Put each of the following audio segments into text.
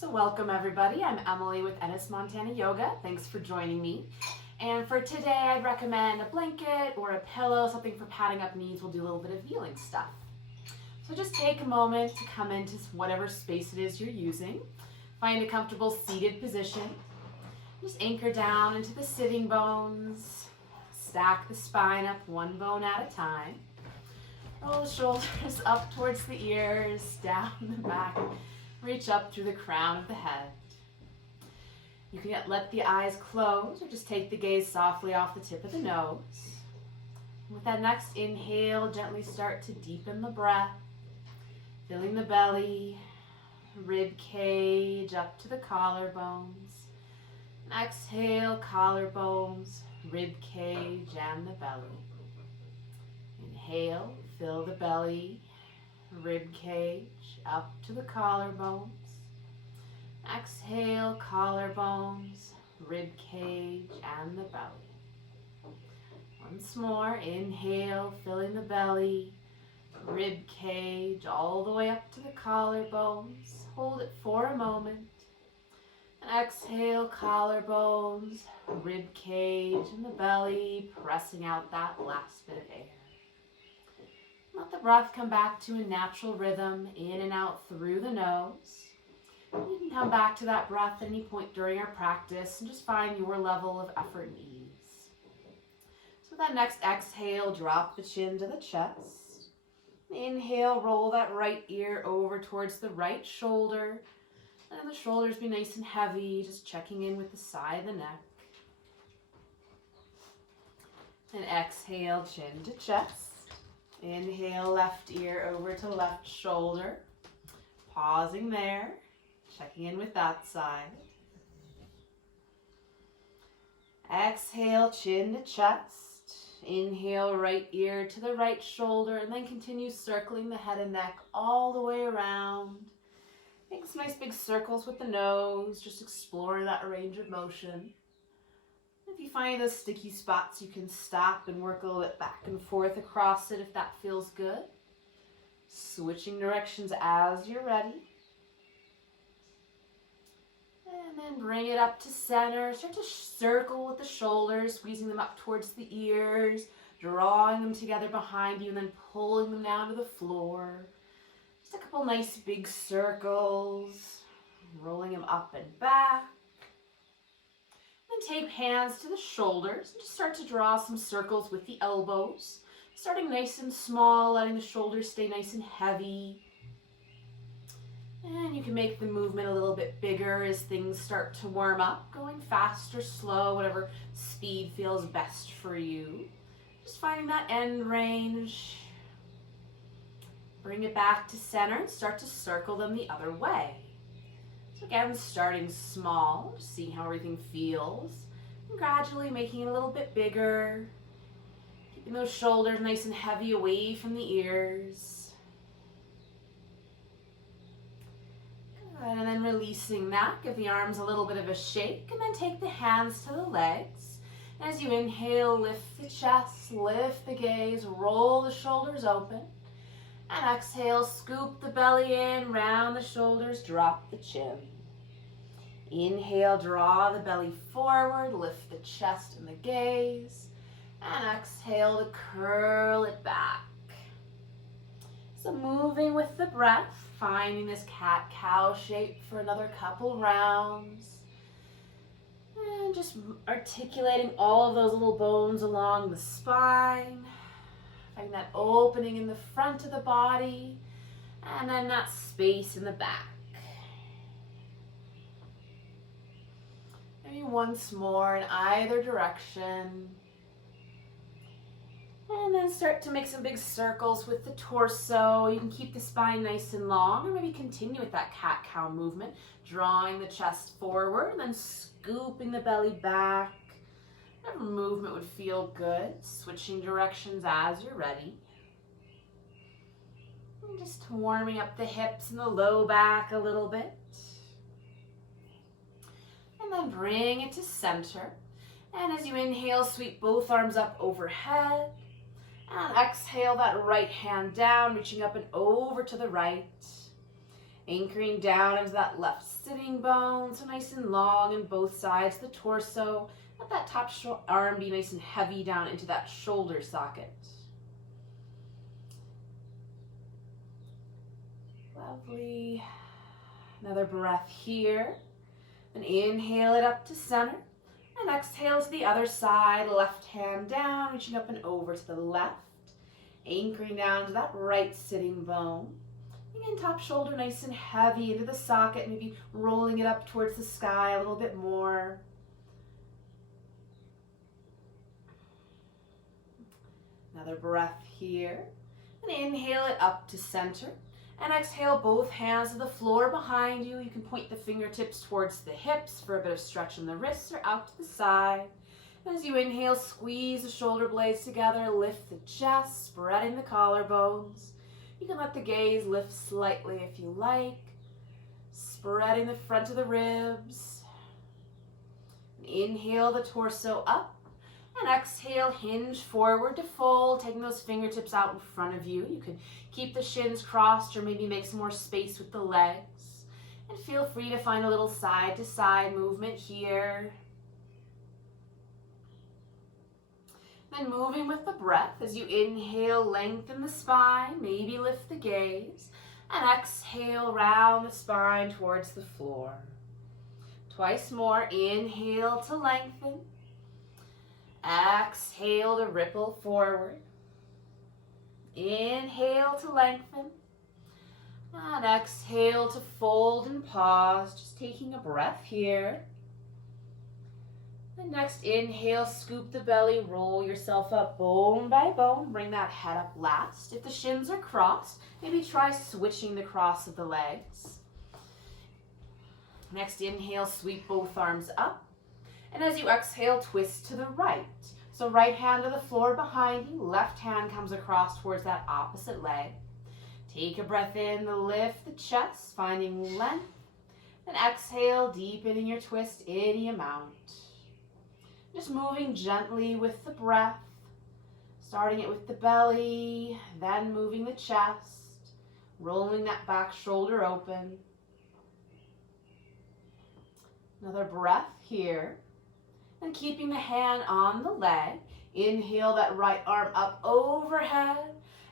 So welcome everybody. I'm Emily with Ennis Montana Yoga. Thanks for joining me. And for today, I'd recommend a blanket or a pillow, something for padding up knees. We'll do a little bit of healing stuff. So just take a moment to come into whatever space it is you're using. Find a comfortable seated position. Just anchor down into the sitting bones. Stack the spine up one bone at a time. Roll the shoulders up towards the ears, down the back. Reach up through the crown of the head. You can let the eyes close or just take the gaze softly off the tip of the nose. With that next inhale, gently start to deepen the breath, filling the belly, rib cage up to the collarbones. And exhale, collarbones, rib cage, and the belly. Inhale, fill the belly, rib cage up to the collarbones. Exhale, collarbones, rib cage, and the belly. Once more, inhale, filling the belly, rib cage, all the way up to the collarbones. Hold it for a moment. And exhale, collarbones, rib cage, and the belly, pressing out that last bit of air. Let the breath come back to a natural rhythm, in and out through the nose. You can come back to that breath at any point during our practice and just find your level of effort and ease. So with that next exhale, drop the chin to the chest. Inhale, roll that right ear over towards the right shoulder. Let the shoulders be nice and heavy, just checking in with the side of the neck. And exhale, chin to chest. Inhale, left ear over to left shoulder. Pausing there, checking in with that side. Exhale, chin to chest. Inhale, right ear to the right shoulder, and then continue circling the head and neck all the way around. Make some nice big circles with the nose, just explore that range of motion. If you find those sticky spots, you can stop and work a little bit back and forth across it if that feels good. Switching directions as you're ready. And then bring it up to center. Start to circle with the shoulders, squeezing them up towards the ears, drawing them together behind you, and then pulling them down to the floor. Just a couple nice big circles, rolling them up and back. Then take hands to the shoulders and just start to draw some circles with the elbows. Starting nice and small, letting the shoulders stay nice and heavy. And you can make the movement a little bit bigger as things start to warm up, going fast or slow, whatever speed feels best for you. Just finding that end range. Bring it back to center and start to circle them the other way. So again, starting small, seeing how everything feels, and gradually making it a little bit bigger, keeping those shoulders nice and heavy away from the ears. Good, and then releasing that, give the arms a little bit of a shake, and then take the hands to the legs. As you inhale, lift the chest, lift the gaze, roll the shoulders open. And exhale, scoop the belly in, round the shoulders, drop the chin. Inhale, draw the belly forward, lift the chest and the gaze. And exhale to curl it back. So moving with the breath, finding this cat-cow shape for another couple rounds. And just articulating all of those little bones along the spine. Finding that opening in the front of the body, and then that space in the back. Maybe once more in either direction. And then start to make some big circles with the torso. You can keep the spine nice and long, or maybe continue with that cat-cow movement, drawing the chest forward, and then scooping the belly back. Whatever movement would feel good, switching directions as you're ready. And just warming up the hips and the low back a little bit. And then bring it to center. And as you inhale, sweep both arms up overhead. And exhale that right hand down, reaching up and over to the right. Anchoring down into that left sitting bone, so nice and long on both sides of the torso. Let that top arm be nice and heavy down into that shoulder socket. Lovely. Another breath here. And inhale it up to center. And exhale to the other side. Left hand down, reaching up and over to the left. Anchoring down to that right sitting bone. Again, top shoulder nice and heavy into the socket, maybe rolling it up towards the sky a little bit more. Another breath here. And inhale it up to center. And exhale both hands to the floor behind you. You can point the fingertips towards the hips for a bit of stretch in the wrists or out to the side. As you inhale, squeeze the shoulder blades together, lift the chest, spreading the collarbones. You can let the gaze lift slightly if you like, spreading the front of the ribs. Inhale the torso up, and exhale, hinge forward to fold, taking those fingertips out in front of you. You can keep the shins crossed or maybe make some more space with the legs. And feel free to find a little side-to-side movement here. Then moving with the breath, as you inhale, lengthen the spine, maybe lift the gaze, and exhale, round the spine towards the floor. Twice more, inhale to lengthen, exhale to ripple forward, inhale to lengthen, and exhale to fold and pause, just taking a breath here. And next, inhale, scoop the belly, roll yourself up bone by bone. Bring that head up last. If the shins are crossed, maybe try switching the cross of the legs. Next, inhale, sweep both arms up. And as you exhale, twist to the right. So right hand to the floor behind you, left hand comes across towards that opposite leg. Take a breath in, lift the chest, finding length. And exhale, deepening your twist any amount. Just moving gently with the breath, starting it with the belly, then moving the chest, rolling that back shoulder open. Another breath here, and keeping the hand on the leg. Inhale that right arm up overhead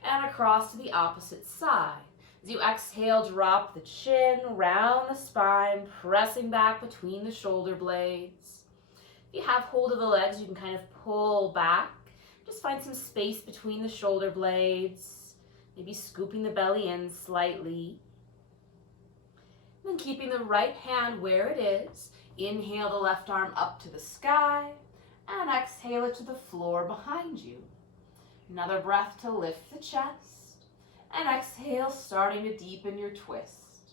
and across to the opposite side. As you exhale, drop the chin, round the spine, pressing back between the shoulder blades. If you have hold of the legs, you can kind of pull back. Just find some space between the shoulder blades, maybe scooping the belly in slightly. And then keeping the right hand where it is, inhale the left arm up to the sky, and exhale it to the floor behind you. Another breath to lift the chest, and exhale, starting to deepen your twist.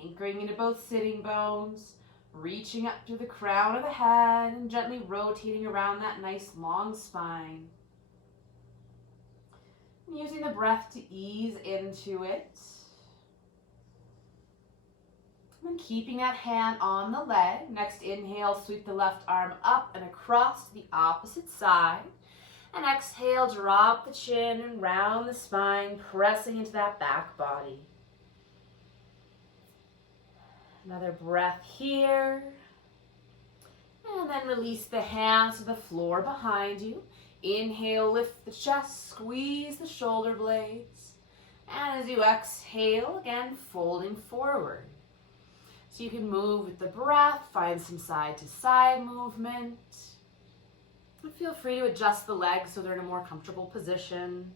Anchoring into both sitting bones, reaching up to the crown of the head and gently rotating around that nice long spine. And using the breath to ease into it. And keeping that hand on the leg. Next inhale, sweep the left arm up and across to the opposite side. And exhale, drop the chin and round the spine, pressing into that back body. Another breath here. And then release the hands to the floor behind you. Inhale, lift the chest, squeeze the shoulder blades. And as you exhale, again, folding forward. So you can move with the breath, find some side-to-side movement. And feel free to adjust the legs so they're in a more comfortable position.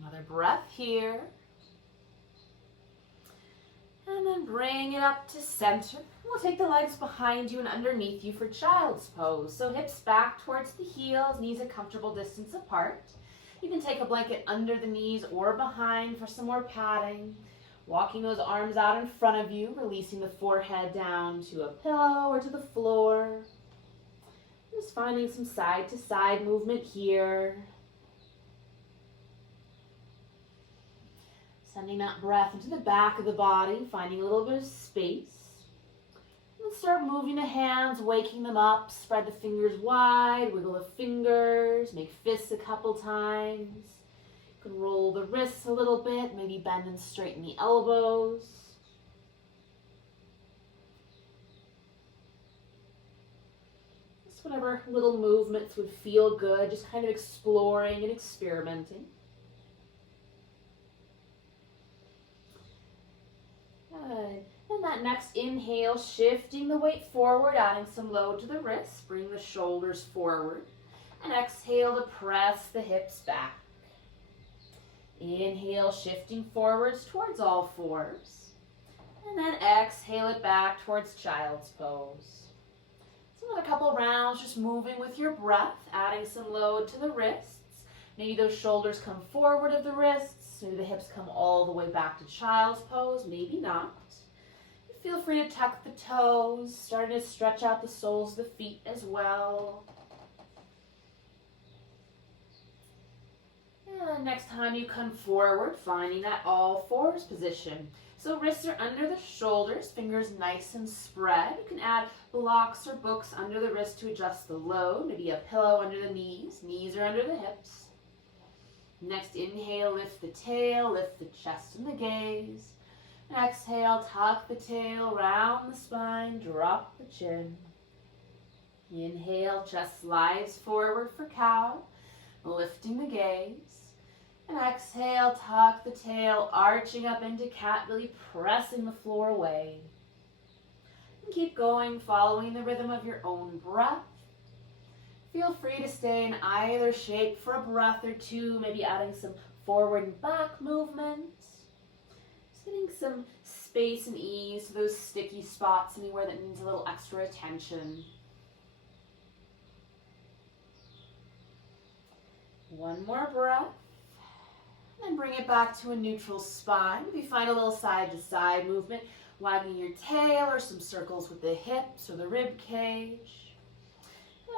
Another breath here. And then bring it up to center. We'll take the legs behind you and underneath you for child's pose. So hips back towards the heels, knees a comfortable distance apart. You can take a blanket under the knees or behind for some more padding. Walking those arms out in front of you, releasing the forehead down to a pillow or to the floor. Just finding some side-to-side movement here. Sending that breath into the back of the body, finding a little bit of space. And start moving the hands, waking them up. Spread the fingers wide, wiggle the fingers, make fists a couple times. You can roll the wrists a little bit, maybe bend and straighten the elbows. Just whatever little movements would feel good, just kind of exploring and experimenting. Good. And that next inhale, shifting the weight forward, adding some load to the wrists. Bring the shoulders forward. And exhale to press the hips back. Inhale, shifting forwards towards all fours. And then exhale it back towards child's pose. So another couple rounds, just moving with your breath, adding some load to the wrists. Maybe those shoulders come forward of the wrists. Maybe the hips come all the way back to child's pose. Maybe not. Feel free to tuck the toes, starting to stretch out the soles of the feet as well. And next time you come forward, finding that all fours position. So wrists are under the shoulders, fingers nice and spread. You can add blocks or books under the wrist to adjust the load. Maybe a pillow under the knees. Knees are under the hips. Next inhale, lift the tail, lift the chest and the gaze. Exhale, tuck the tail, round the spine, drop the chin. Inhale, chest slides forward for cow, lifting the gaze. And exhale, tuck the tail, arching up into cat, really pressing the floor away. And keep going, following the rhythm of your own breath. Feel free to stay in either shape for a breath or two, maybe adding some forward and back movement. Getting some space and ease to those sticky spots anywhere that needs a little extra attention. One more breath. And then bring it back to a neutral spine. Maybe find a little side to side movement, wagging your tail or some circles with the hips or the rib cage.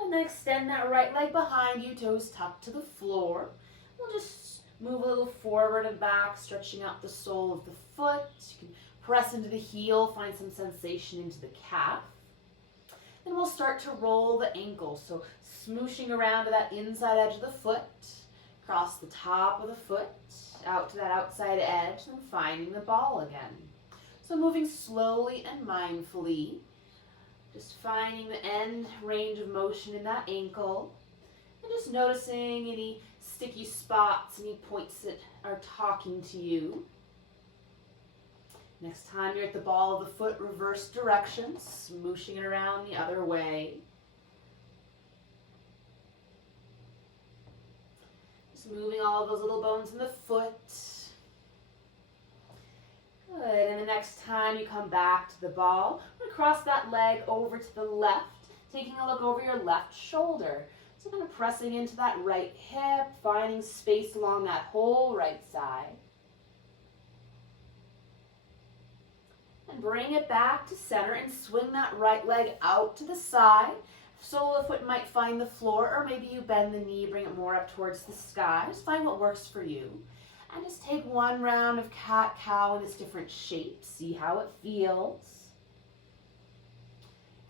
And then extend that right leg behind you, toes tucked to the floor. We'll just move a little forward and back, stretching out the sole of the foot. You can press into the heel, find some sensation into the calf. Then we'll start to roll the ankle. So smooshing around to that inside edge of the foot, across the top of the foot, out to that outside edge, and finding the ball again. So moving slowly and mindfully, just finding the end range of motion in that ankle, and just noticing any sticky spots, any points that are talking to you. Next time you're at the ball of the foot, reverse direction, smooshing it around the other way. Just moving all of those little bones in the foot. Good, and the next time you come back to the ball, we're going to cross that leg over to the left, taking a look over your left shoulder. So kind of pressing into that right hip, finding space along that whole right side. And bring it back to center and swing that right leg out to the side. Sole of the foot might find the floor, or maybe you bend the knee, bring it more up towards the sky. Just find what works for you. And just take one round of cat-cow in its different shapes. See how it feels.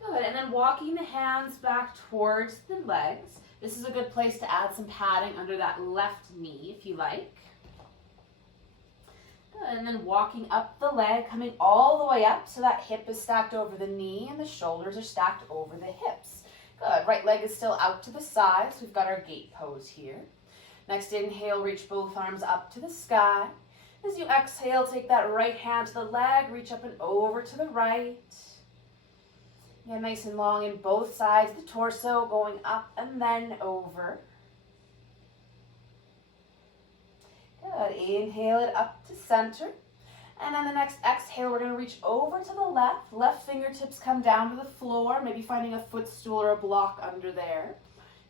Good, and then walking the hands back towards the legs. This is a good place to add some padding under that left knee if you like. Good, and then walking up the leg, coming all the way up so that hip is stacked over the knee and the shoulders are stacked over the hips. Good, right leg is still out to the side, so we've got our gate pose here. Next inhale, reach both arms up to the sky. As you exhale, take that right hand to the leg, reach up and over to the right. Yeah, nice and long in both sides of the torso, going up and then over. Good, inhale it up to center. And then the next exhale, we're going to reach over to the left. Left fingertips come down to the floor, maybe finding a footstool or a block under there.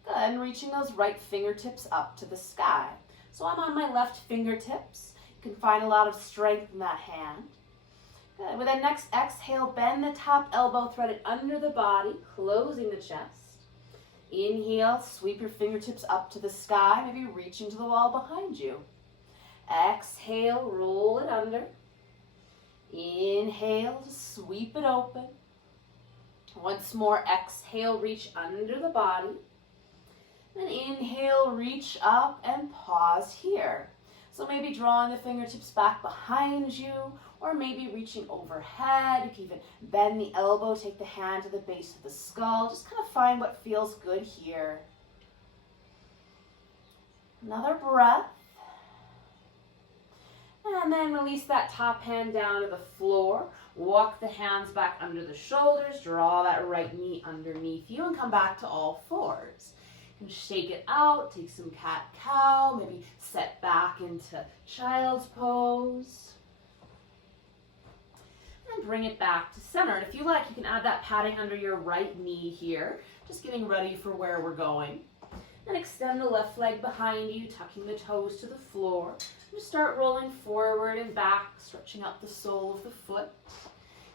Good, and reaching those right fingertips up to the sky. So I'm on my left fingertips. You can find a lot of strength in that hand. Good, with that next exhale, bend the top elbow threaded under the body, closing the chest. Inhale, sweep your fingertips up to the sky, maybe reaching to the wall behind you. Exhale, roll it under. Inhale, sweep it open. Once more, exhale, reach under the body. Then inhale, reach up and pause here. So maybe drawing the fingertips back behind you, or maybe reaching overhead. You can even bend the elbow, take the hand to the base of the skull. Just kind of find what feels good here. Another breath. And then release that top hand down to the floor. Walk the hands back under the shoulders. Draw that right knee underneath you and come back to all fours. You can shake it out, take some cat-cow, maybe set back into child's pose. And bring it back to center. And if you like, you can add that padding under your right knee here. Just getting ready for where we're going. And extend the left leg behind you, tucking the toes to the floor. Just start rolling forward and back, stretching out the sole of the foot.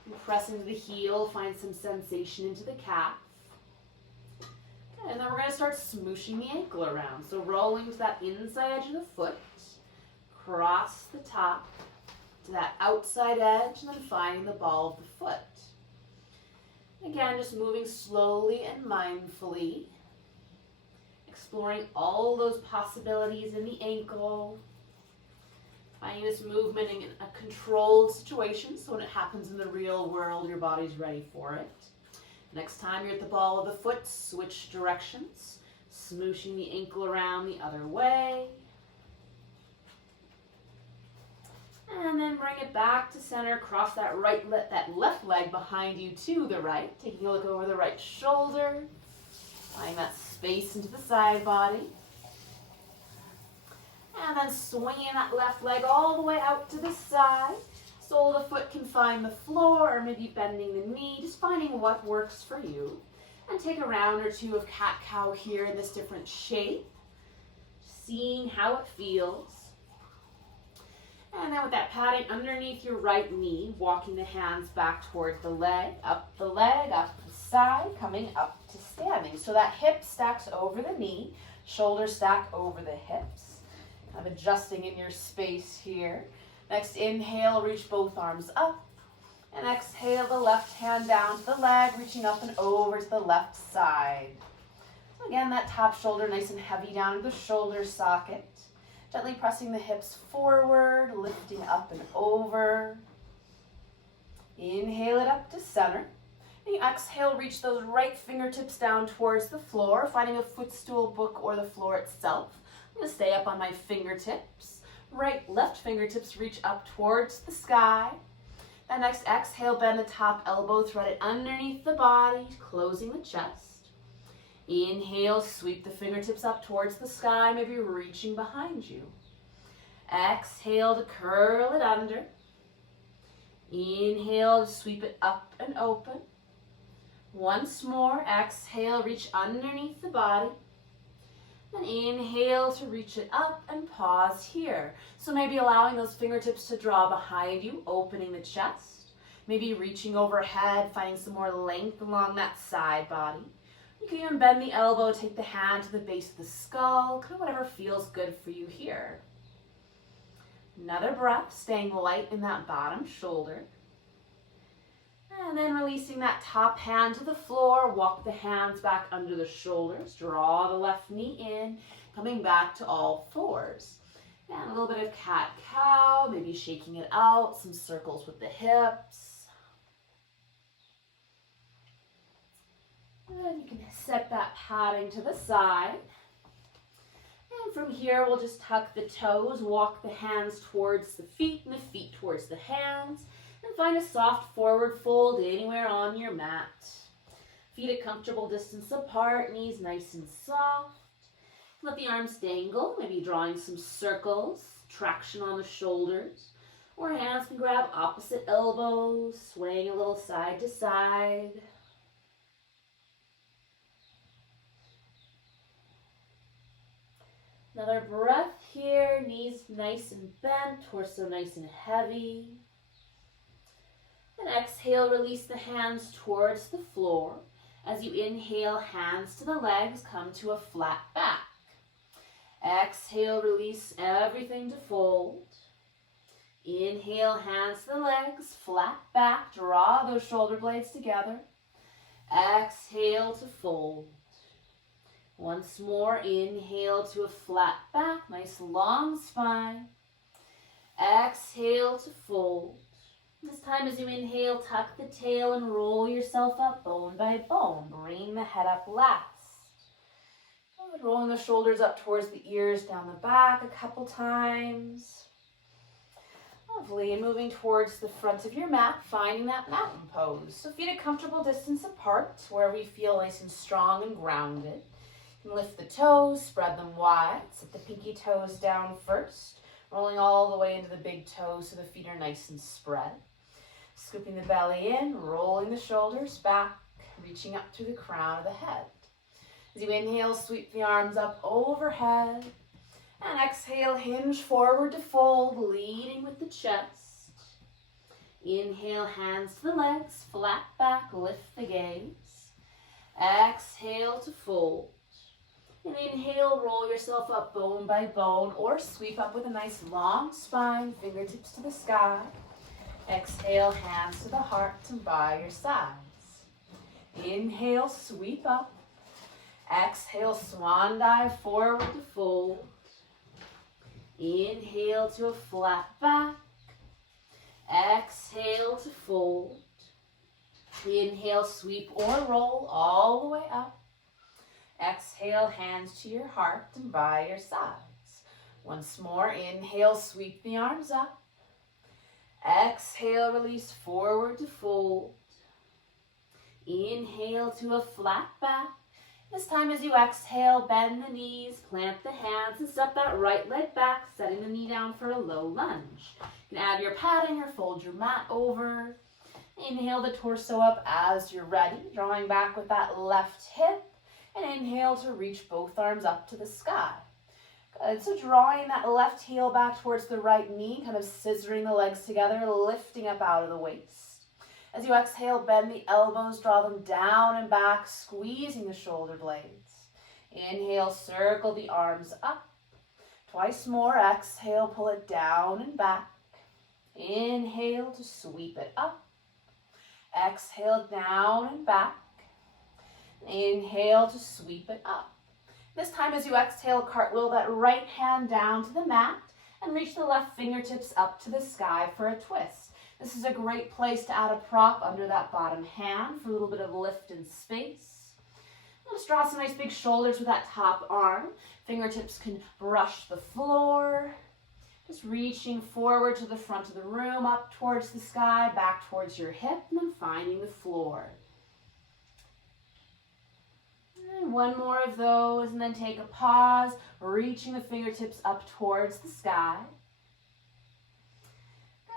And press into the heel, find some sensation into the calf. Okay, and then we're going to start smooshing the ankle around. So rolling to that inside edge of the foot, cross the top to that outside edge, and then finding the ball of the foot. Again, just moving slowly and mindfully. Exploring all those possibilities in the ankle. Finding this movement in a controlled situation, so when it happens in the real world, your body's ready for it. Next time you're at the ball of the foot, switch directions, smooshing the ankle around the other way. And then bring it back to center, cross that left leg behind you to the right, taking a look over the right shoulder. Find that space into the side body. And then swinging that left leg all the way out to the side. Sole of the foot can find the floor or maybe bending the knee, just finding what works for you. And take a round or two of cat-cow here in this different shape. Seeing how it feels. And then with that padding underneath your right knee, walking the hands back toward the leg, up the side, coming up to standing. So that hip stacks over the knee, shoulders stack over the hips. Kind of adjusting in your space here. Next inhale, reach both arms up. And exhale, the left hand down to the leg, reaching up and over to the left side. So again, that top shoulder nice and heavy down to the shoulder socket. Gently pressing the hips forward, lifting up and over. Inhale it up to center. And you exhale, reach those right fingertips down towards the floor, finding a footstool, book, or the floor itself. I'm going to stay up on my fingertips. Left fingertips reach up towards the sky. Then next exhale, bend the top elbow, thread it underneath the body, closing the chest. Inhale, sweep the fingertips up towards the sky, maybe reaching behind you. Exhale to curl it under. Inhale to sweep it up and open. Once more, exhale, reach underneath the body. And inhale to reach it up and pause here. So maybe allowing those fingertips to draw behind you, opening the chest. Maybe reaching overhead, finding some more length along that side body. You can even bend the elbow, take the hand to the base of the skull, kind of whatever feels good for you here. Another breath, staying light in that bottom shoulder. And then releasing that top hand to the floor, walk the hands back under the shoulders, draw the left knee in, coming back to all fours. And a little bit of cat-cow, maybe shaking it out, some circles with the hips. And you can set that padding to the side. And from here, we'll just tuck the toes, walk the hands towards the feet and the feet towards the hands, and find a soft forward fold anywhere on your mat. Feet a comfortable distance apart, knees nice and soft. Let the arms dangle, maybe drawing some circles, traction on the shoulders, or hands can grab opposite elbows, swaying a little side to side. Another breath here, knees nice and bent, torso nice and heavy. And exhale, release the hands towards the floor. As you inhale, hands to the legs, come to a flat back. Exhale, release everything to fold. Inhale, hands to the legs, flat back, draw those shoulder blades together. Exhale to fold. Once more, inhale to a flat back, nice long spine. Exhale to fold. This time as you inhale, tuck the tail and roll yourself up bone by bone. Bring the head up last. Good. Rolling the shoulders up towards the ears, down the back a couple times. Lovely. And moving towards the front of your mat, finding that mountain pose. So feet a comfortable distance apart, wherever you feel nice and strong and grounded. You can lift the toes, spread them wide. Set the pinky toes down first, rolling all the way into the big toes so the feet are nice and spread. Scooping the belly in, rolling the shoulders back, reaching up through the crown of the head. As you inhale, sweep the arms up overhead. And exhale, hinge forward to fold, leading with the chest. Inhale, hands to the legs, flat back, lift the gaze. Exhale to fold. And inhale, roll yourself up bone by bone or sweep up with a nice long spine, fingertips to the sky. Exhale, hands to the heart and by your sides. Inhale, sweep up. Exhale, swan dive forward to fold. Inhale to a flat back. Exhale to fold. Inhale, sweep or roll all the way up. Exhale, hands to your heart and by your sides. Once more, inhale, sweep the arms up. Exhale, release forward to fold. Inhale to a flat back. This time as you exhale, bend the knees, plant the hands, and step that right leg back, setting the knee down for a low lunge. You can add your padding or fold your mat over. Inhale the torso up as you're ready, drawing back with that left hip, and inhale to reach both arms up to the sky. Good, so drawing that left heel back towards the right knee, kind of scissoring the legs together, lifting up out of the waist. As you exhale, bend the elbows, draw them down and back, squeezing the shoulder blades. Inhale, circle the arms up. Twice more, exhale, pull it down and back. Inhale to sweep it up. Exhale, down and back. Inhale to sweep it up. This time as you exhale, cartwheel that right hand down to the mat and reach the left fingertips up to the sky for a twist. This is a great place to add a prop under that bottom hand for a little bit of lift and space. Let's draw some nice big shoulders with that top arm. Fingertips can brush the floor. Just reaching forward to the front of the room, up towards the sky, back towards your hip, and then finding the floor. And one more of those, and then take a pause, reaching the fingertips up towards the sky.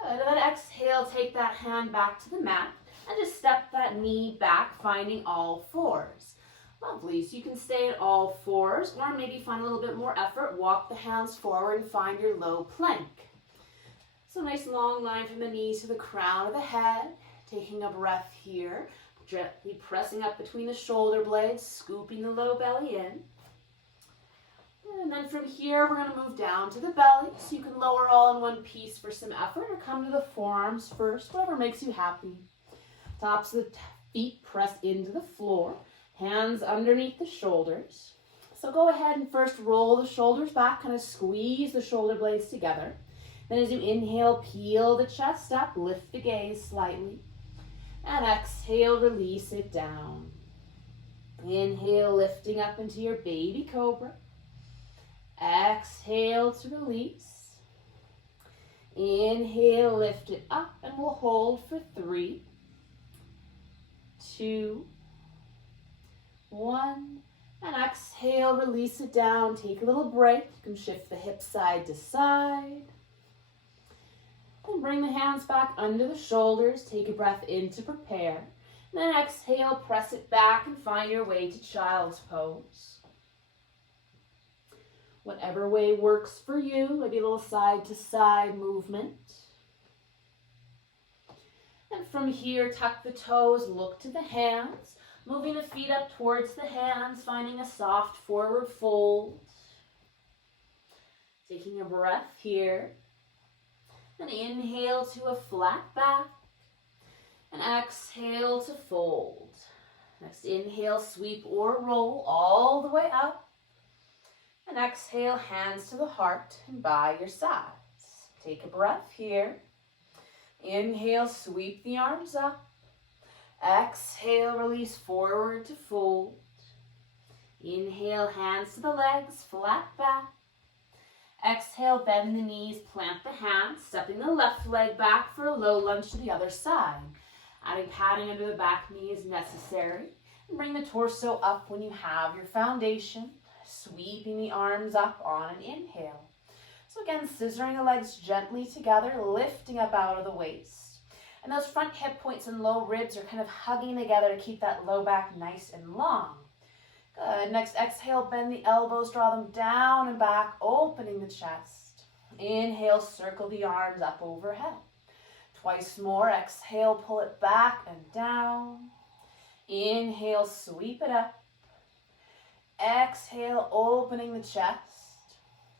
Good, and then exhale, take that hand back to the mat, and just step that knee back, finding all fours. Lovely, so you can stay at all fours, or maybe find a little bit more effort, walk the hands forward and find your low plank. So nice long line from the knees to the crown of the head, taking a breath here, gently pressing up between the shoulder blades, scooping the low belly in. And then from here, we're going to move down to the belly, so you can lower all in one piece for some effort, or come to the forearms first, whatever makes you happy. Tops of the feet press into the floor, hands underneath the shoulders. So go ahead and first roll the shoulders back, kind of squeeze the shoulder blades together. Then as you inhale, peel the chest up, lift the gaze slightly, and exhale, release it down. Inhale, lifting up into your baby cobra. Exhale to release. Inhale, lift it up, and we'll hold for 3, 2, 1. And exhale, release it down. Take a little break. You can shift the hips side to side. And bring the hands back under the shoulders. Take a breath in to prepare. And then exhale, press it back and find your way to child's pose. Whatever way works for you, maybe a little side to side movement. And from here, tuck the toes, look to the hands, moving the feet up towards the hands, finding a soft forward fold. Taking a breath here. And inhale to a flat back. And exhale to fold. Next inhale, sweep or roll all the way up. And exhale, hands to the heart and by your sides. Take a breath here. Inhale, sweep the arms up. Exhale, release forward to fold. Inhale, hands to the legs, flat back. Exhale, bend the knees, plant the hands, stepping the left leg back for a low lunge to the other side. Adding padding under the back knee is necessary. And bring the torso up when you have your foundation, sweeping the arms up on an inhale. So again, scissoring the legs gently together, lifting up out of the waist. And those front hip points and low ribs are kind of hugging together to keep that low back nice and long. Good. Next, exhale, bend the elbows, draw them down and back, opening the chest. Inhale, circle the arms up overhead. Twice more, exhale, pull it back and down. Inhale, sweep it up. Exhale, opening the chest.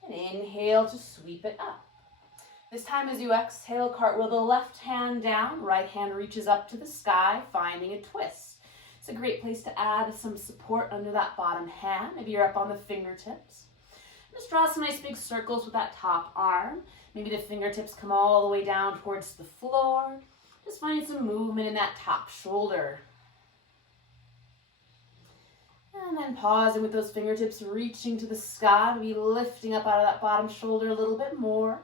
And inhale to sweep it up. This time as you exhale, cartwheel the left hand down, right hand reaches up to the sky, finding a twist. It's a great place to add some support under that bottom hand. Maybe you're up on the fingertips. Just draw some nice big circles with that top arm. Maybe the fingertips come all the way down towards the floor. Just finding some movement in that top shoulder. And then pausing with those fingertips reaching to the sky. Maybe lifting up out of that bottom shoulder a little bit more.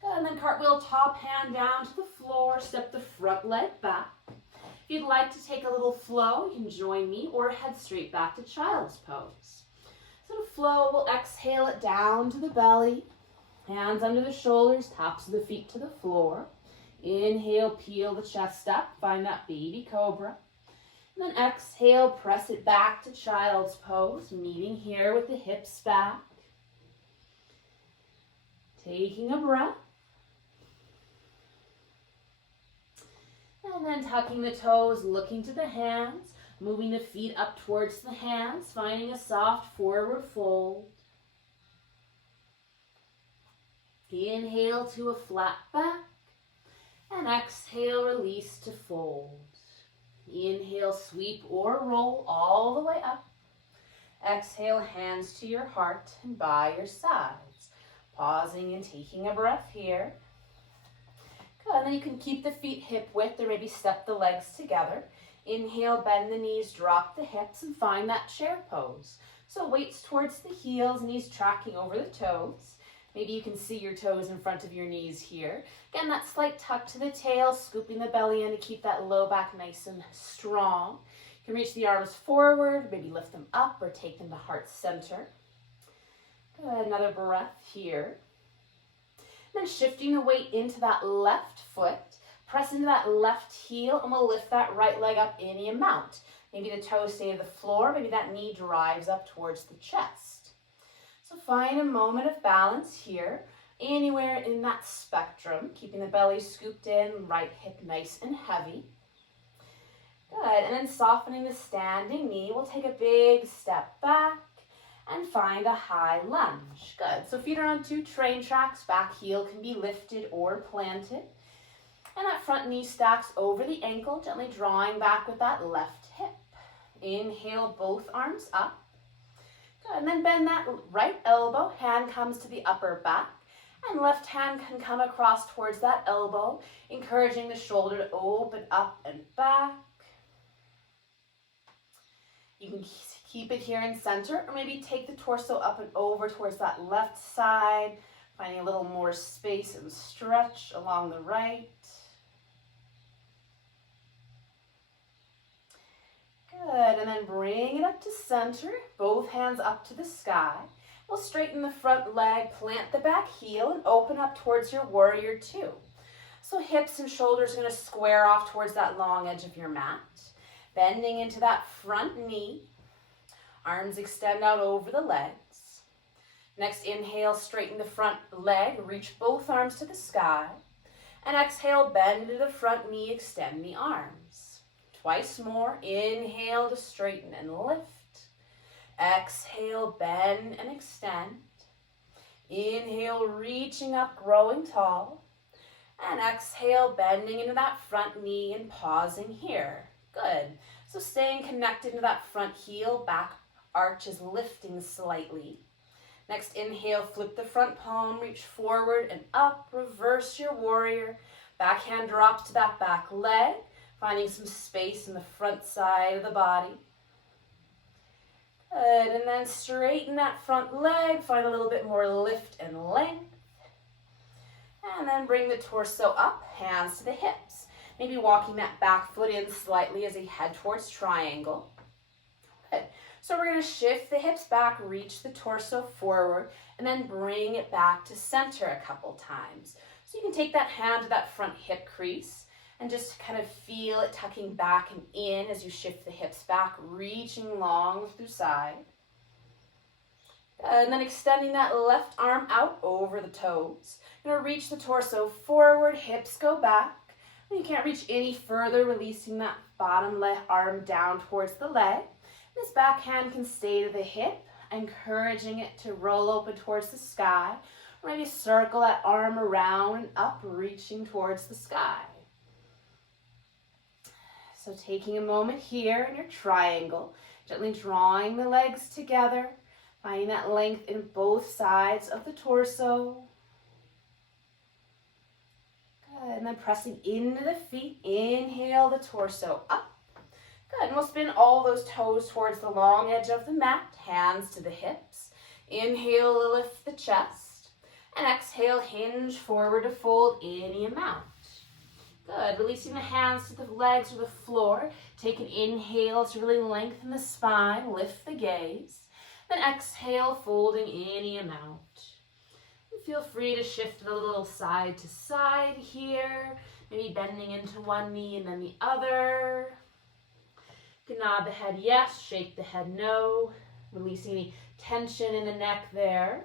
Good, and then cartwheel top hand down to the floor. Step the front leg back. If you'd like to take a little flow, you can join me or head straight back to child's pose. So to flow, we'll exhale it down to the belly. Hands under the shoulders, tops of the feet to the floor. Inhale, peel the chest up, find that baby cobra. And then exhale, press it back to child's pose, meeting here with the hips back. Taking a breath. And then tucking the toes, looking to the hands, moving the feet up towards the hands, finding a soft forward fold. Inhale to a flat back, and exhale, release to fold. Inhale, sweep or roll all the way up. Exhale, hands to your heart and by your sides. Pausing and taking a breath here. Good, and then you can keep the feet hip width or maybe step the legs together. Inhale, bend the knees, drop the hips and find that chair pose. So weights towards the heels, knees tracking over the toes. Maybe you can see your toes in front of your knees here. Again, that slight tuck to the tail, scooping the belly in to keep that low back nice and strong. You can reach the arms forward, maybe lift them up or take them to heart center. Good, another breath here. And then shifting the weight into that left foot, press into that left heel, and we'll lift that right leg up any amount. Maybe the toes stay to the floor, maybe that knee drives up towards the chest. So find a moment of balance here, anywhere in that spectrum, keeping the belly scooped in, right hip nice and heavy. Good, and then softening the standing knee, we'll take a big step back and find a high lunge. Good, so feet are on two train tracks, back heel can be lifted or planted. And that front knee stacks over the ankle, gently drawing back with that left hip. Inhale, both arms up. Good, and then bend that right elbow, hand comes to the upper back, and left hand can come across towards that elbow, encouraging the shoulder to open up and back. You can keep it here in center, or maybe take the torso up and over towards that left side, finding a little more space and stretch along the right. Good, and then bring it up to center, both hands up to the sky. We'll straighten the front leg, plant the back heel, and open up towards your warrior two. So hips and shoulders are going to square off towards that long edge of your mat. Bending into that front knee. Arms extend out over the legs. Next, inhale, straighten the front leg, reach both arms to the sky. And exhale, bend into the front knee, extend the arms. Twice more, inhale to straighten and lift. Exhale, bend and extend. Inhale, reaching up, growing tall. And exhale, bending into that front knee and pausing here. Good. So staying connected to that front heel, back arch is lifting slightly. Next, inhale, flip the front palm, reach forward and up, reverse your warrior. Backhand drops to that back leg, finding some space in the front side of the body. Good, and then straighten that front leg, find a little bit more lift and length. And then bring the torso up, hands to the hips. Maybe walking that back foot in slightly as you head towards triangle. Good. So we're going to shift the hips back, reach the torso forward, and then bring it back to center a couple times. So you can take that hand to that front hip crease and just kind of feel it tucking back and in as you shift the hips back, reaching long through side. And then extending that left arm out over the toes. You're going to reach the torso forward, hips go back. When you can't reach any further, releasing that bottom left arm down towards the leg. This back hand can stay to the hip, encouraging it to roll open towards the sky. Or maybe circle that arm around and up, reaching towards the sky. So taking a moment here in your triangle, gently drawing the legs together, finding that length in both sides of the torso. Good, and then pressing into the feet, inhale the torso up. Good, and we'll spin all those toes towards the long edge of the mat, hands to the hips. Inhale, lift the chest, and exhale, hinge forward to fold any amount. Good, releasing the hands to the legs or the floor. Take an inhale to really lengthen the spine, lift the gaze. Then exhale, folding any amount. And feel free to shift it a little side to side here, maybe bending into one knee and then the other. You can nod the head yes, shake the head no, releasing any tension in the neck there.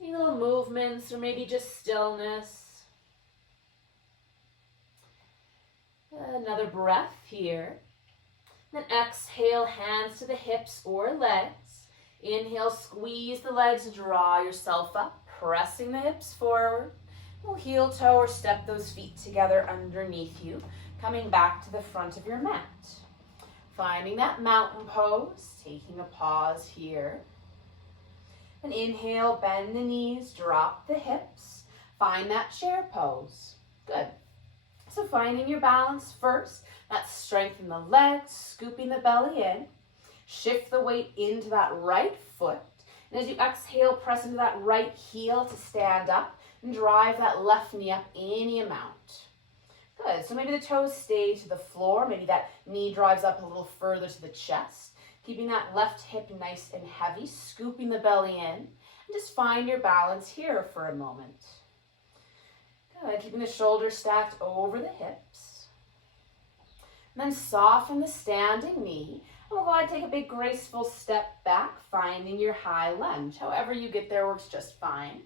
Any little movements or maybe just stillness. Another breath here. Then exhale, hands to the hips or legs. Inhale, squeeze the legs, draw yourself up, pressing the hips forward. We'll heel toe or step those feet together underneath you, coming back to the front of your mat. Finding that mountain pose, taking a pause here. And inhale, bend the knees, drop the hips. Find that chair pose. Good. So finding your balance first, that's strengthen the legs, scooping the belly in. Shift the weight into that right foot. And as you exhale, press into that right heel to stand up and drive that left knee up any amount. Good, so maybe the toes stay to the floor, maybe that knee drives up a little further to the chest. Keeping that left hip nice and heavy, scooping the belly in. And just find your balance here for a moment. Good, keeping the shoulders stacked over the hips. And then soften the standing knee. And we'll go ahead and take a big graceful step back, finding your high lunge. However you get there works just fine.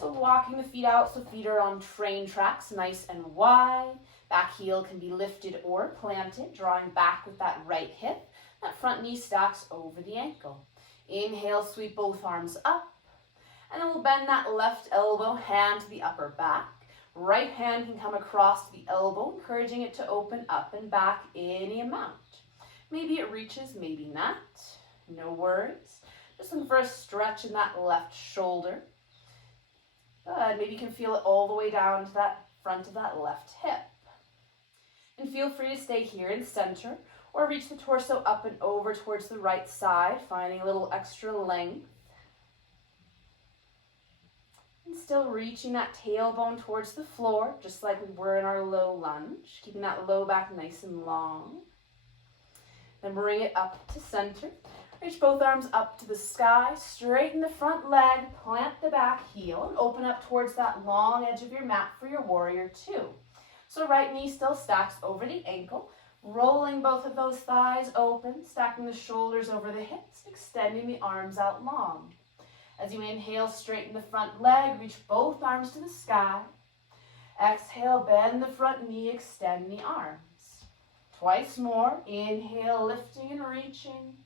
So walking the feet out, so feet are on train tracks, nice and wide. Back heel can be lifted or planted, drawing back with that right hip. That front knee stacks over the ankle. Inhale, sweep both arms up. And then we'll bend that left elbow, hand to the upper back. Right hand can come across the elbow, encouraging it to open up and back any amount. Maybe it reaches, maybe not. No worries. Just looking for a stretch in that left shoulder. Good. Maybe you can feel it all the way down to that front of that left hip. And feel free to stay here in center or reach the torso up and over towards the right side, finding a little extra length. And still reaching that tailbone towards the floor, just like we were in our low lunge, keeping that low back nice and long. Then bring it up to center. Reach both arms up to the sky, straighten the front leg, plant the back heel, and open up towards that long edge of your mat for your warrior two. So right knee still stacks over the ankle, rolling both of those thighs open, stacking the shoulders over the hips, extending the arms out long. As you inhale, straighten the front leg, reach both arms to the sky. Exhale, bend the front knee, extend the arms. Twice more, inhale, lifting and reaching.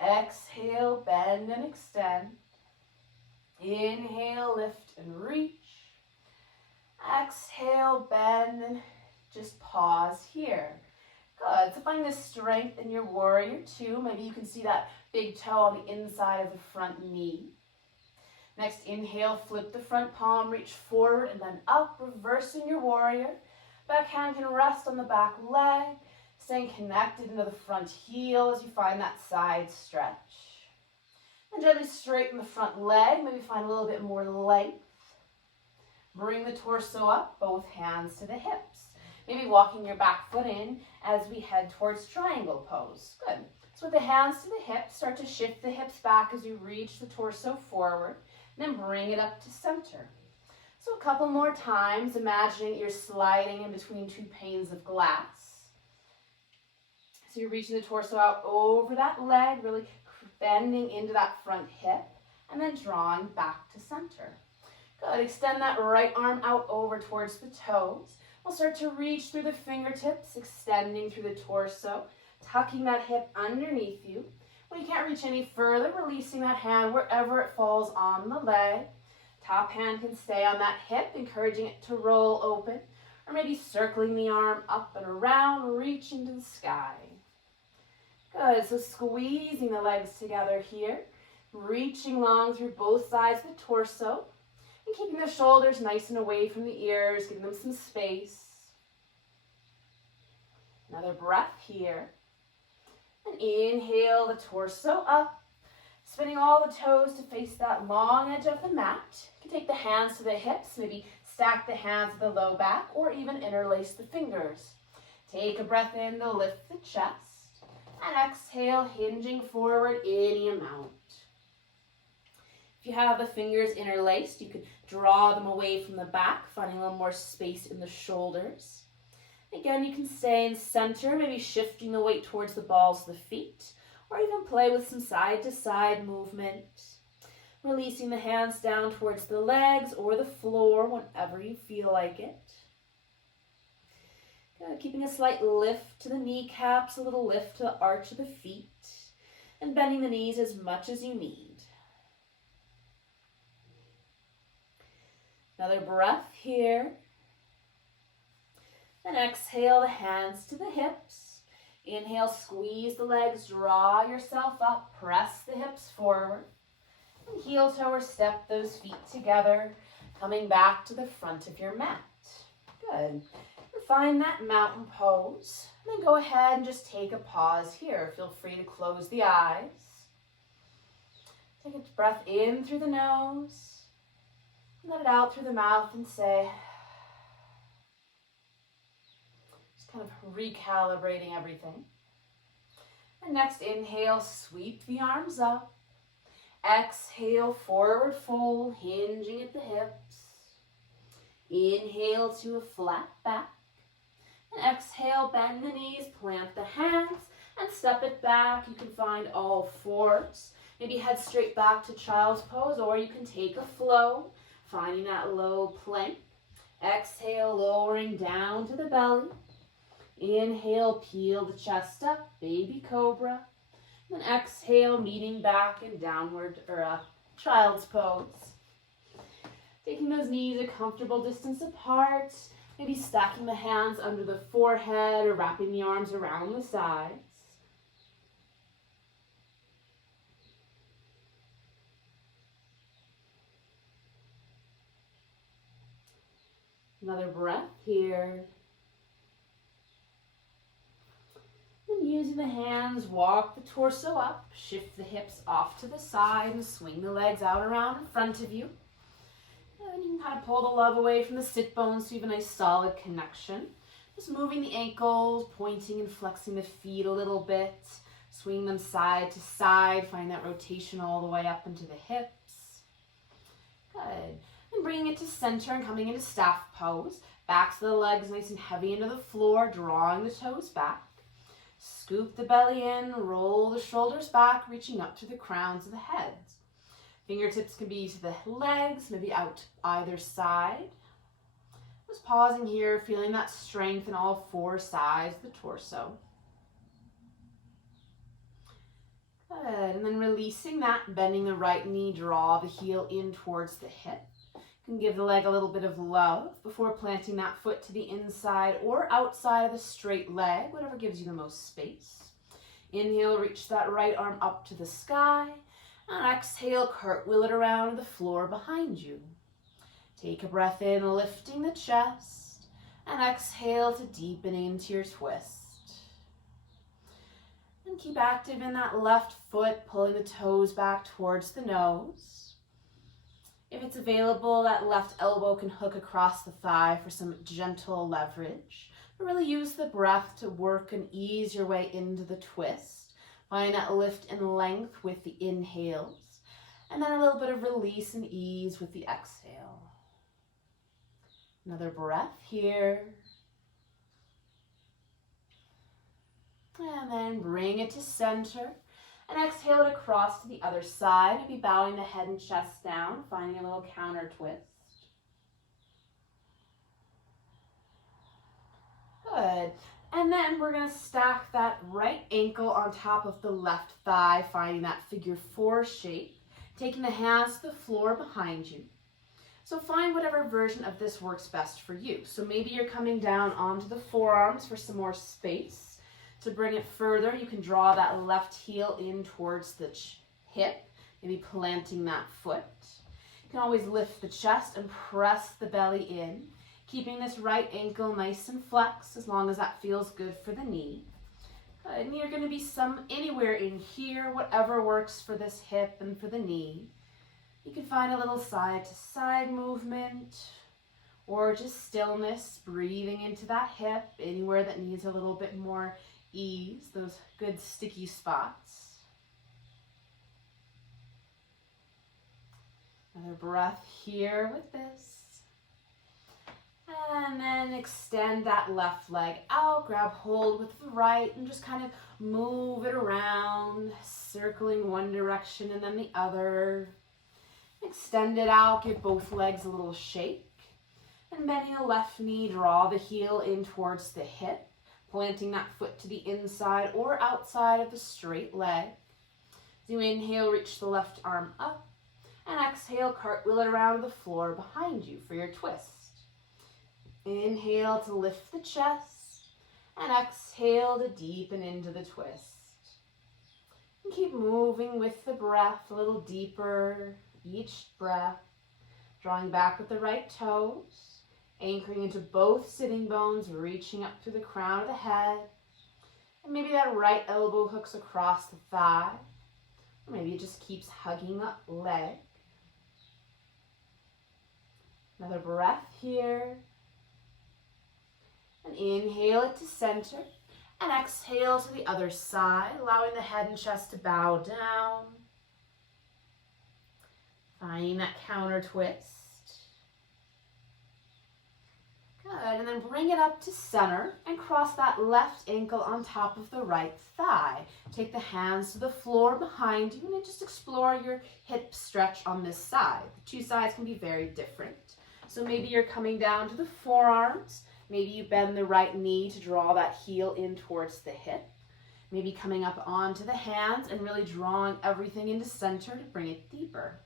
Exhale, bend and extend. Inhale, lift and reach. Exhale, bend and just pause here. Good. So find this strength in your warrior two. Maybe you can see that big toe on the inside of the front knee. Next, inhale, flip the front palm, reach forward and then up, reversing your warrior. Back hand can rest on the back leg, staying connected into the front heel as you find that side stretch. And gently straighten the front leg, maybe find a little bit more length. Bring the torso up, both hands to the hips. Maybe walking your back foot in as we head towards triangle pose. Good. So with the hands to the hips, start to shift the hips back as you reach the torso forward, and then bring it up to center. So a couple more times, imagining you're sliding in between two panes of glass. So you're reaching the torso out over that leg, really bending into that front hip, and then drawing back to center. Good. Extend that right arm out over towards the toes. We'll start to reach through the fingertips, extending through the torso, tucking that hip underneath you. When you can't reach any further, releasing that hand wherever it falls on the leg. Top hand can stay on that hip, encouraging it to roll open, or maybe circling the arm up and around, reaching to the sky. Good, so squeezing the legs together here, reaching long through both sides of the torso, and keeping the shoulders nice and away from the ears, giving them some space. Another breath here. And inhale the torso up, spinning all the toes to face that long edge of the mat. You can take the hands to the hips, maybe stack the hands to the low back, or even interlace the fingers. Take a breath in to lift the chest, and exhale, hinging forward any amount. If you have the fingers interlaced, you could draw them away from the back, finding a little more space in the shoulders. Again, you can stay in center, maybe shifting the weight towards the balls of the feet, or even play with some side-to-side movement. Releasing the hands down towards the legs or the floor whenever you feel like it. Good. Keeping a slight lift to the kneecaps, a little lift to the arch of the feet, and bending the knees as much as you need. Another breath here. Then exhale the hands to the hips. Inhale, squeeze the legs, draw yourself up, press the hips forward. And heel toe or step those feet together, coming back to the front of your mat. Good. And find that mountain pose. And then go ahead and just take a pause here. Feel free to close the eyes. Take a breath in through the nose. Let it out through the mouth and say, just kind of recalibrating everything. And next, inhale, sweep the arms up. Exhale, forward fold, hinging at the hips. Inhale to a flat back. And exhale, bend the knees, plant the hands, and step it back. You can find all fours. Maybe head straight back to child's pose, or you can take a flow. Finding that low plank. Exhale, lowering down to the belly. Inhale, peel the chest up, baby cobra. Then exhale, meeting back in downward or child's pose. Taking those knees a comfortable distance apart. Maybe stacking the hands under the forehead or wrapping the arms around the sides. Another breath here. And using the hands, walk the torso up, shift the hips off to the side, and swing the legs out around in front of you. And you can kind of pull the love away from the sit bones so you have a nice solid connection. Just moving the ankles, pointing and flexing the feet a little bit. Swing them side to side, find that rotation all the way up into the hips. Good. And bringing it to center and coming into staff pose. Backs of the legs nice and heavy into the floor, drawing the toes back. Scoop the belly in, roll the shoulders back, reaching up to the crowns of the heads. Fingertips can be to the legs, maybe out either side. Just pausing here, feeling that strength in all four sides of the torso. Good, and then releasing that, bending the right knee, draw the heel in towards the hip. You can give the leg a little bit of love before planting that foot to the inside or outside of the straight leg, whatever gives you the most space. Inhale, reach that right arm up to the sky, and exhale, cartwheel it around to the floor behind you. Take a breath in, lifting the chest, and exhale to deepen into your twist. And keep active in that left foot, pulling the toes back towards the nose. If it's available, that left elbow can hook across the thigh for some gentle leverage. But really use the breath to work and ease your way into the twist. Find that lift and length with the inhales, and then a little bit of release and ease with the exhale. Another breath here. And then bring it to center. And exhale it across to the other side. Maybe bowing the head and chest down, finding a little counter twist. Good. And then we're going to stack that right ankle on top of the left thigh, finding that figure 4 shape. Taking the hands to the floor behind you. So find whatever version of this works best for you. So maybe you're coming down onto the forearms for some more space. To bring it further, you can draw that left heel in towards the hip, maybe planting that foot. You can always lift the chest and press the belly in, keeping this right ankle nice and flexed as long as that feels good for the knee. And you're going to be anywhere in here, whatever works for this hip and for the knee. You can find a little side to side movement or just stillness, breathing into that hip, anywhere that needs a little bit more ease, those good sticky spots. Another breath here with this. And then extend that left leg out, grab hold with the right and just kind of move it around, circling one direction and then the other. Extend it out, give both legs a little shake. And bending the left knee, draw the heel in towards the hip. Planting that foot to the inside or outside of the straight leg. As you inhale, reach the left arm up. And exhale, cartwheel it around the floor behind you for your twist. Inhale to lift the chest. And exhale to deepen into the twist. And keep moving with the breath a little deeper each breath. Drawing back with the right toes. Anchoring into both sitting bones, reaching up through the crown of the head. And maybe that right elbow hooks across the thigh. Or maybe it just keeps hugging that leg. Another breath here. And inhale it to center. And exhale to the other side, allowing the head and chest to bow down. Finding that counter twist. Good, and then bring it up to center and cross that left ankle on top of the right thigh. Take the hands to the floor behind you and then just explore your hip stretch on this side. The two sides can be very different. So maybe you're coming down to the forearms. Maybe you bend the right knee to draw that heel in towards the hip. Maybe coming up onto the hands and really drawing everything into center to bring it deeper.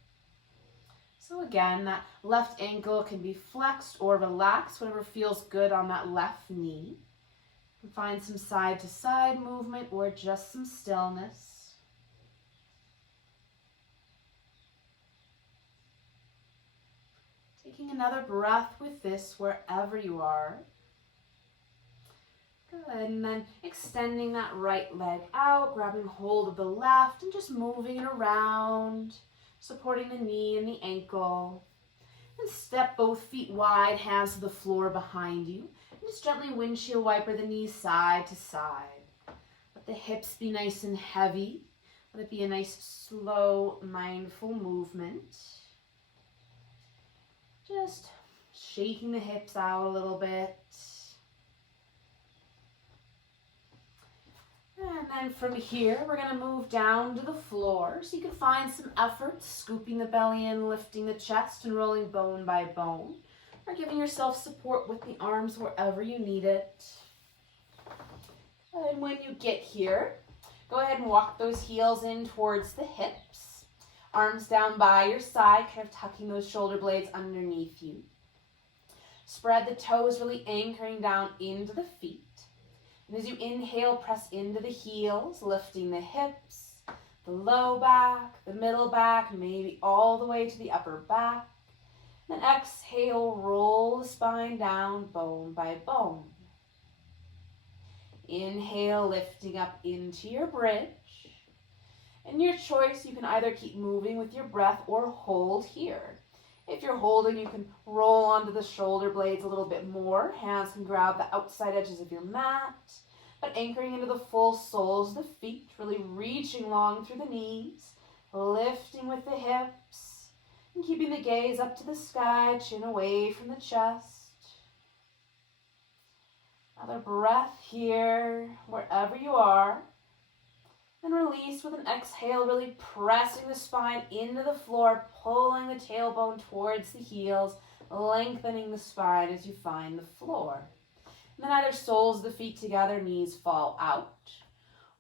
So again, that left ankle can be flexed or relaxed, whatever feels good on that left knee. You can find some side to side movement or just some stillness. Taking another breath with this wherever you are. Good, and then extending that right leg out, grabbing hold of the left and just moving it around. Supporting the knee and the ankle. And step both feet wide, hands to the floor behind you. And just gently windshield wiper the knees side to side. Let the hips be nice and heavy. Let it be a nice, slow, mindful movement. Just shaking the hips out a little bit. And then from here, we're going to move down to the floor. So you can find some effort, scooping the belly in, lifting the chest, and rolling bone by bone. Or giving yourself support with the arms wherever you need it. And when you get here, go ahead and walk those heels in towards the hips. Arms down by your side, kind of tucking those shoulder blades underneath you. Spread the toes, really anchoring down into the feet. And as you inhale, press into the heels, lifting the hips, the low back, the middle back, maybe all the way to the upper back. Then exhale, roll the spine down, bone by bone. Inhale, lifting up into your bridge. And your choice, you can either keep moving with your breath or hold here. If you're holding, you can roll onto the shoulder blades a little bit more. Hands can grab the outside edges of your mat, but anchoring into the full soles of the feet, really reaching long through the knees, lifting with the hips, and keeping the gaze up to the sky, chin away from the chest. Another breath here, wherever you are. And release with an exhale, really pressing the spine into the floor, pulling the tailbone towards the heels, lengthening the spine as you find the floor. And then either soles of the feet together, knees fall out,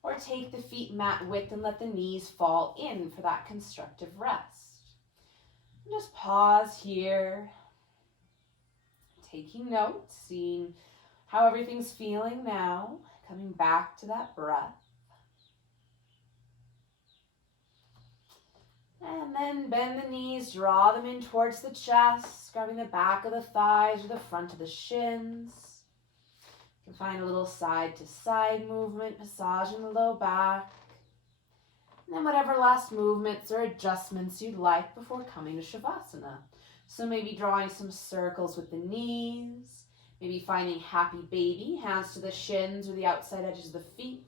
or take the feet mat width and let the knees fall in for that constructive rest. And just pause here, taking notes, seeing how everything's feeling now, coming back to that breath. And then bend the knees, draw them in towards the chest, grabbing the back of the thighs or the front of the shins. You can find a little side to side movement, massaging the low back. And then whatever last movements or adjustments you'd like before coming to Shavasana. So maybe drawing some circles with the knees, maybe finding happy baby, hands to the shins or the outside edges of the feet.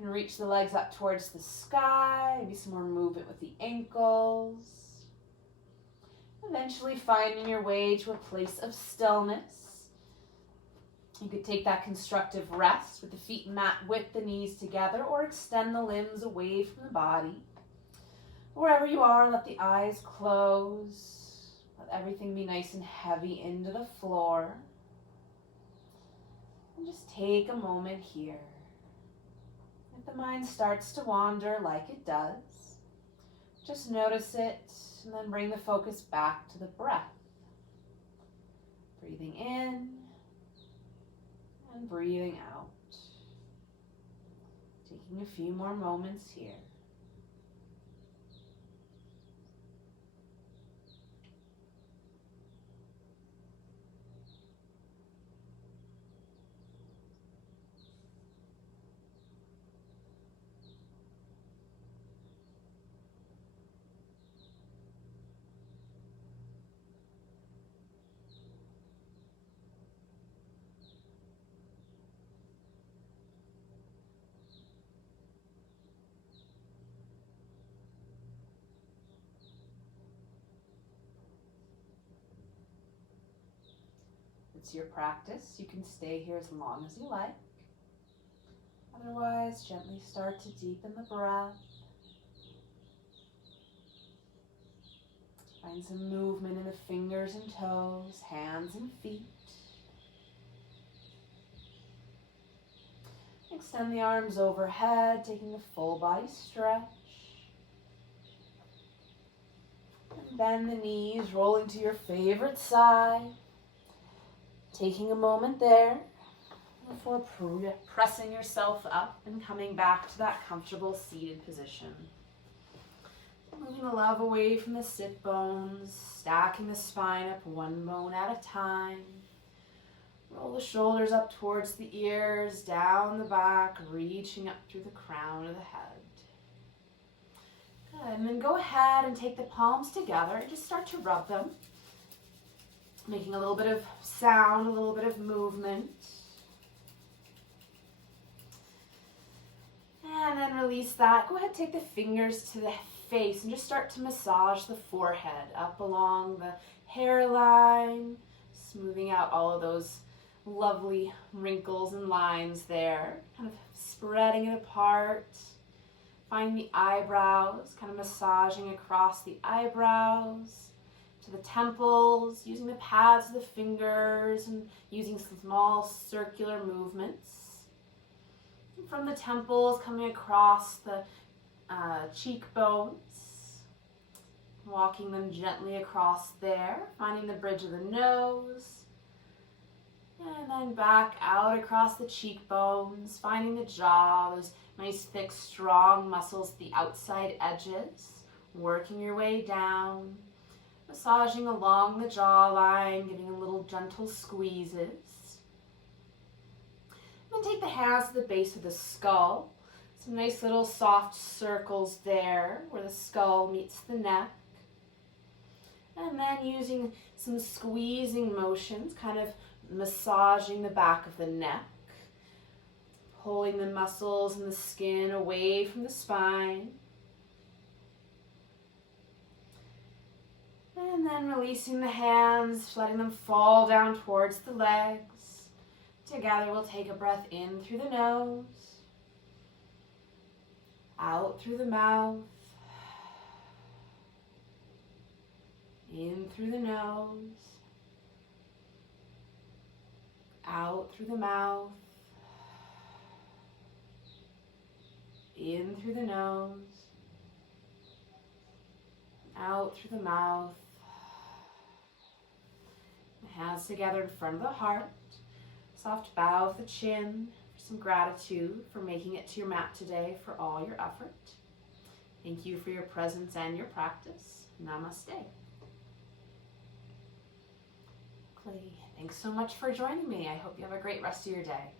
You can reach the legs up towards the sky, maybe some more movement with the ankles. Eventually finding your way to a place of stillness. You could take that constructive rest with the feet mat width, the knees together, or extend the limbs away from the body. Wherever you are, let the eyes close. Let everything be nice and heavy into the floor. And just take a moment here. If the mind starts to wander like it does, just notice it and then bring the focus back to the breath. Breathing in and breathing out. Taking a few more moments here. It's your practice. You can stay here as long as you like. Otherwise, gently start to deepen the breath. Find some movement in the fingers and toes, hands and feet. Extend the arms overhead, taking a full body stretch. And bend the knees, rolling to your favorite side. Taking a moment there before pressing yourself up and coming back to that comfortable seated position. Moving the love away from the sit bones, stacking the spine up one bone at a time. Roll the shoulders up towards the ears, down the back, reaching up through the crown of the head. Good, and then go ahead and take the palms together and just start to rub them. Making a little bit of sound, a little bit of movement. And then release that. Go ahead, take the fingers to the face and just start to massage the forehead up along the hairline, smoothing out all of those lovely wrinkles and lines there, kind of spreading it apart. Find the eyebrows, kind of massaging across the eyebrows to the temples, using the pads of the fingers and using some small circular movements. And from the temples, coming across the cheekbones, Walking them gently across there, finding the bridge of the nose. And then back out across the cheekbones, finding the jaw, those nice, thick, strong muscles at the outside edges. Working your way down, massaging along the jawline, giving a little gentle squeezes. And then take the hands to the base of the skull. Some nice little soft circles there where the skull meets the neck. And then using some squeezing motions, kind of massaging the back of the neck, pulling the muscles and the skin away from the spine. And then releasing the hands, letting them fall down towards the legs. Together we'll take a breath in through the nose, out through the mouth, in through the nose, out through the mouth, in through the nose, out through the mouth. Hands together in front of the heart. Soft bow of the chin for some gratitude for making it to your mat today, for all your effort. Thank you for your presence and your practice. Namaste. Thanks so much for joining me. I hope you have a great rest of your day.